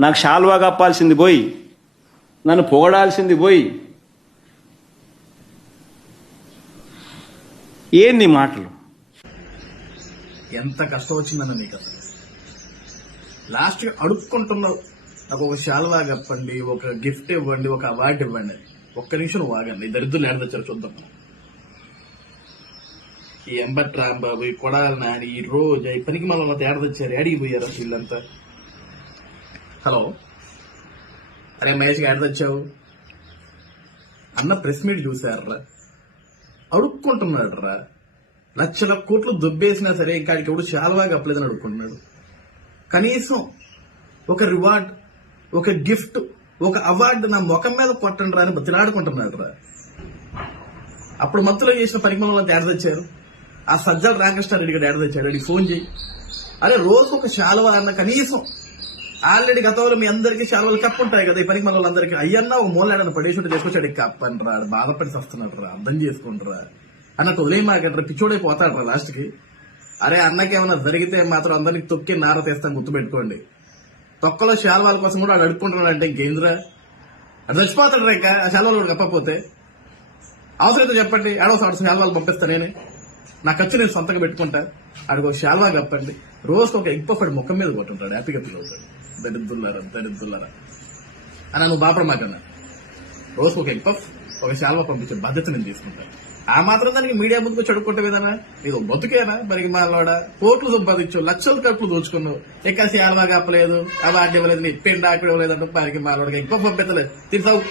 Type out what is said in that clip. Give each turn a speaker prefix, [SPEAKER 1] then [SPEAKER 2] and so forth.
[SPEAKER 1] నాకు షాల్వా కప్పాల్సింది పోయి నన్ను పొగడాల్సింది పోయి ఏం నీ మాటలు?
[SPEAKER 2] ఎంత కష్టం వచ్చిందన్న నీకు అసలు? లాస్ట్ అడుక్కుంటున్నావు. నాకు ఒక శాల్వా కప్పండి ఒక గిఫ్ట్ ఇవ్వండి ఒక అవార్డు ఇవ్వండి. ఒక్క నిమిషం నువ్వు ఆగండి దరిద్రులు ఏడ తెచ్చారు చూద్దాం. ఈ ఎంబట్ రాంబాబు ఈ కొడాలి నాని ఈ రోజు ఈ పనికి మళ్ళీ ఏడ తెచ్చారు? ఏడికి పోయారు వీళ్ళంతా? హలో. అరే మహేష్ గారి వచ్చావు? అన్న ప్రెస్ మీట్ చూసారా అడుక్కుంటున్నాడు రా లక్షల కోట్లు దుబ్బేసినా సరే ఇంకా ఎవడు శాలువా అప్పలేదని అడుక్కుంటున్నాడు. కనీసం ఒక రివార్డ్ ఒక గిఫ్ట్ ఒక అవార్డు నా ముఖం మీద కొట్టండి రా అని బతిలాడుకుంటున్నాడు రా అప్పుడు మత్తులో చేసిన పరిమళంలో తేడా తెచ్చారు? ఆ సజ్జల రామకృష్ణారెడ్డి గారు ఏడ తెచ్చాడు అడిగి ఫోన్ చేయి. అరే రోజు ఒక శాలువా అన్న కనీసం ఆల్రెడీ గతంలో మీ అందరికీ శాలువాలు కప్ ఉంటాయి కదా ఈ పనికి మన వాళ్ళందరికీ. అయ్యన్నా ఓ మూలాడని పడేసి తీసుకొచ్చాడు కప్ కప్పని రా బాధపడి వస్తున్నాడు రా అర్థం చేసుకుంటారా అన్నట్టు వదిలే మాకంటారా పిచ్చోడైపోతాడు రా లాస్ట్కి. అరే అన్నకేమన్నా జరిగితే మాత్రం అందరికి తొక్కి నార తీస్తాం గుర్తుపెట్టుకోండి. తొక్కలో శాల్వాల కోసం కూడా వాడు అడుక్కుంటున్నాడు అంటే ఇంకేంద్రా? అది చచ్చిపోతాడు రా ఇంకా ఆ శాల్వాలు కూడా కప్పకపోతే. అవసరమైతే చెప్పండి ఏడో సంవత్సరం శాల్వాలు పంపిస్తా నేనే. నా ఖర్చు నేను సొంతంగా పెట్టుకుంటా. ఆడికి ఒక శాల్వా కప్పండి. రోజుకి ఒక ఎగ్ పఫ్ ముఖం మీద కొట్టుంటాడు హ్యాపీగా ఫీల్ అవుతాడు. దరిద్రులారా దరిద్రులారా. అని నువ్వు బాపడమాకన్నా. రోజుకు ఒక ఎగ్ పఫ్ ఒక శాల్వా పంపించే బాధ్యత నేను తీసుకుంటాను ఆ మాత్రం దానికి మీడియా ముందుకు చెడుకుంటే విధానా నీకు బతుకేనా? మరి మాలోడ కోట్లు సంపాదించు లక్షల కట్లు దోచుకున్నావు. ఎక్కడ శాల్వా కప్పలేదు అవార్డు ఇవ్వలేదు నీ పిండా ఇవ్వలేదు అంటే పరికి మాలోడకి ఎగ్ పంపించలేదు తింటావు